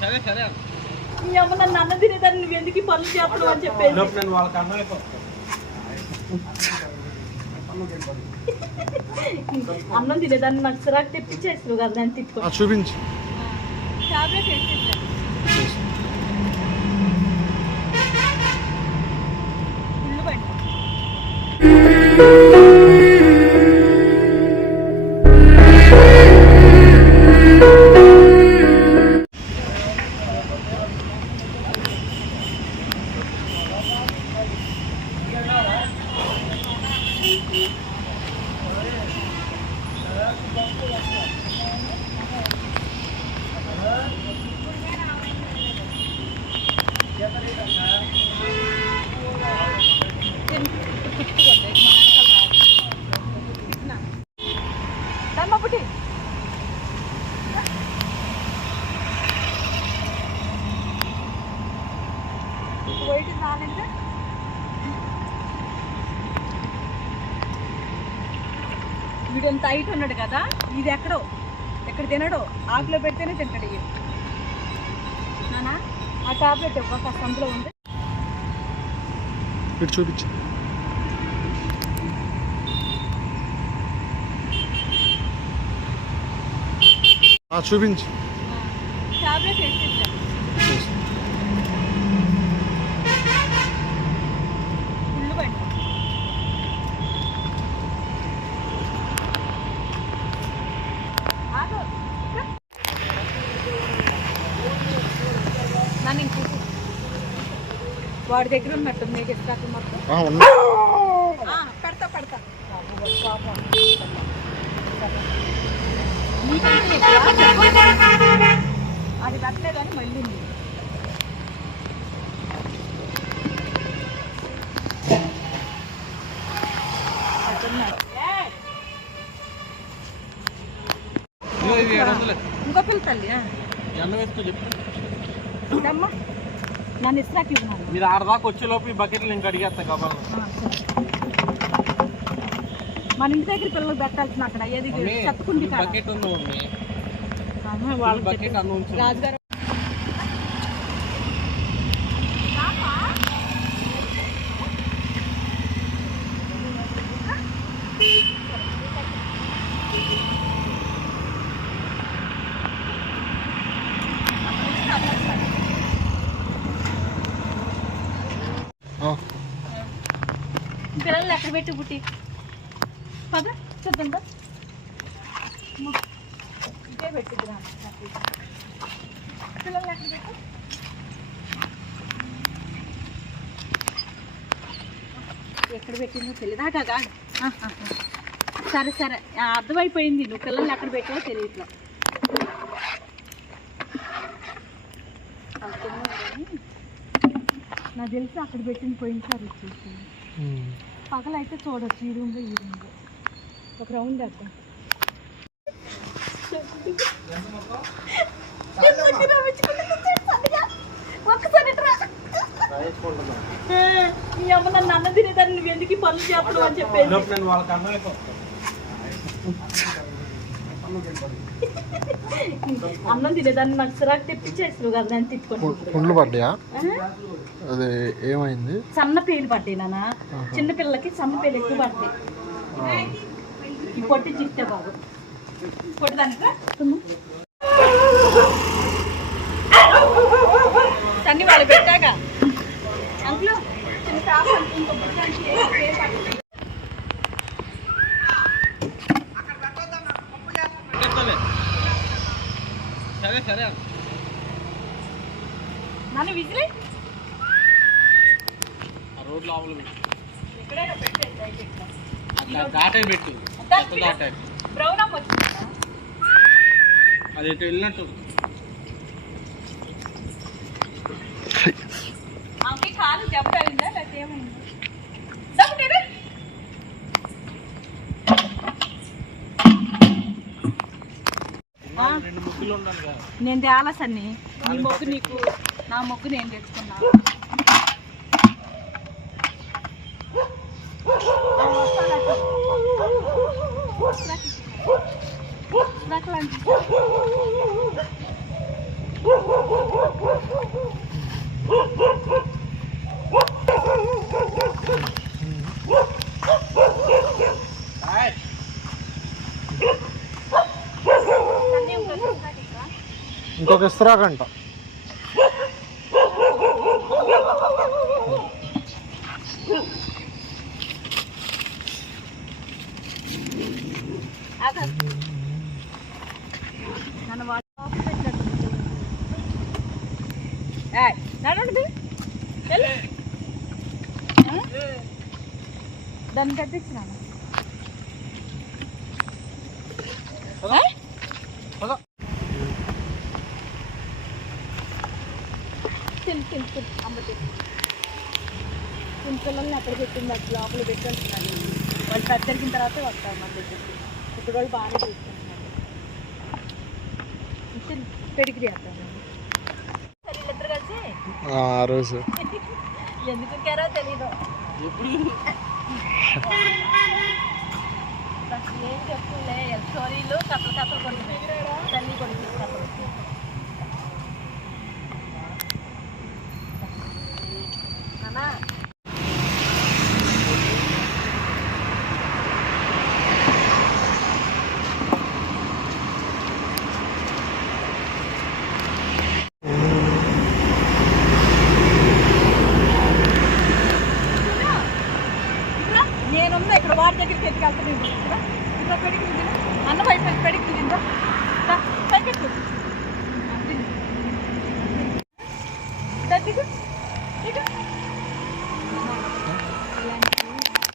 సరే సరే నన్ను అన్నం తినేదాన్ని నువ్వు ఎందుకు పనులు చేస్తున్నావు అని చెప్పేసి నేను వాళ్ళకి అర్థమైపోతాను. అన్నం తినేదాన్ని నాకు సిరాకు తెప్పించేసావు కదా నేను తిట్టుకో చూపించు. టాబ్లెట్ వేసేసాను. ఇల్లు బండి వీడు ఎంత హైట్ ఉన్నాడు కదా, ఇది ఎక్కడ తినడో ఆకులో పెడితేనే తింటాడు. ఇది నానా ఆ టాబ్లెట్ ఒక సందులో ఉంది చూపించు. చూపించు. టాబ్లెట్ వేసేసాను. ఇల్లు బండి వాడి దగ్గర ఉన్నట్టు నీకు ఇస్తాకు మొత్తం పెడతా అది పెట్టలేదని మళ్ళీ ఇంకో పిల్ల తల్లి అమ్మా నన్ను ఇస్తాకి ఇవ్వను. మీరు ఆడదాకా వచ్చేలోపు ఈ బకెట్లు ఇంకా అడిగేస్తా కాబట్టి మన ఇంటి దగ్గర పిల్లలకు పెట్టాల్సిన అక్కడ అయ్యేది చట్టుకుంది బకెట్ ఉంది బకెట్ అన్న రాజుగారు పిల్లల్ని ఎక్కడ పెట్టి పుట్టి పద చూద్దాం ఇదే పెట్టిద్ది పిల్లల్ని ఎక్కడ పెట్టు. ఎక్కడ పెట్టిందో తెలియదా కాగా. సరే సరే అర్థమైపోయింది, నువ్వు పిల్లల్ని ఎక్కడ పెట్టావో తెలియట్లా. నాకు తెలిసి అక్కడ పెట్టింది పోయినసారి వచ్చేసి. పగలైతే చూడొచ్చు ఈ రూమ్లో ఒక రౌండ్ వేద్దాం. మీ అమ్మ నన్ను అన్నం తినేదాన్ని నువ్వు ఎందుకు పనులు చేస్తున్నావు అని చెప్పేసి నేను వాళ్ళకి అర్థమైపోతాను. అన్నం తినేదాన్ని నాకు సిరాకు తెప్పించేసావు కదా నేను తిట్టుకుంటా పడ్డాయా? అదే ఏమైంది? సన్న పేలు పడ్డాయి నాన్న. చిన్న పిల్లలకి సన్న పేలు ఎక్కువ పడతాయి. ఈ పొట్టి చిట్టే బాబు పొట్టి దానికి సన్ని వాళ్ళు పెట్టాక అందులో చిన్న కాపు సరే సరే నన్ను విజిలే రోడ్ లోపల ఎక్కడైనా దాటే పెట్టు. బ్రౌన్ అమ్మ వచ్చిందా? అది ఎటు వెళ్ళినట్టు ఆమెకి కాలు జబ్బు అయిందా లేకపోతే ఏమైంది? నేను తేలా సన్ని, నీ మొగ్గు నీకు, నా మొగ్గు నేను తెచ్చుకున్నా. లాంటి ఇంకొక ఇస్త్రాకంట. నన్ను నడండి దాన్ని కట్టించినాను. అమ్మ పిల్లల్ని అక్కడ పెట్టింది అక్కడ లోపల పెట్టుకుంటున్నాను. వాళ్ళు పెద్దరికిన తర్వాత వస్తారు మన దగ్గరికి. ఇప్పుడు వాళ్ళు బాగానే చూసుకుంటున్నారు. పెడిగిరి వస్తాను వీళ్ళిద్దరు కలిసి ఆ రోజు ఎందుకు ఇంకారో తెలీదు. అసలు ఏం చెప్పులే స్టోరీలు కథలు కథలు కొడుతున్నాయి. తల్లి కొడుకు కథలు. నానా నేనున్నా ఇక్కడ వారి దగ్గరికి ఎత్తుకెళ్తాను. ఇక్కడ పెడికి అన్నం అయిపోయింది. పెడికి తిందా పెట్టి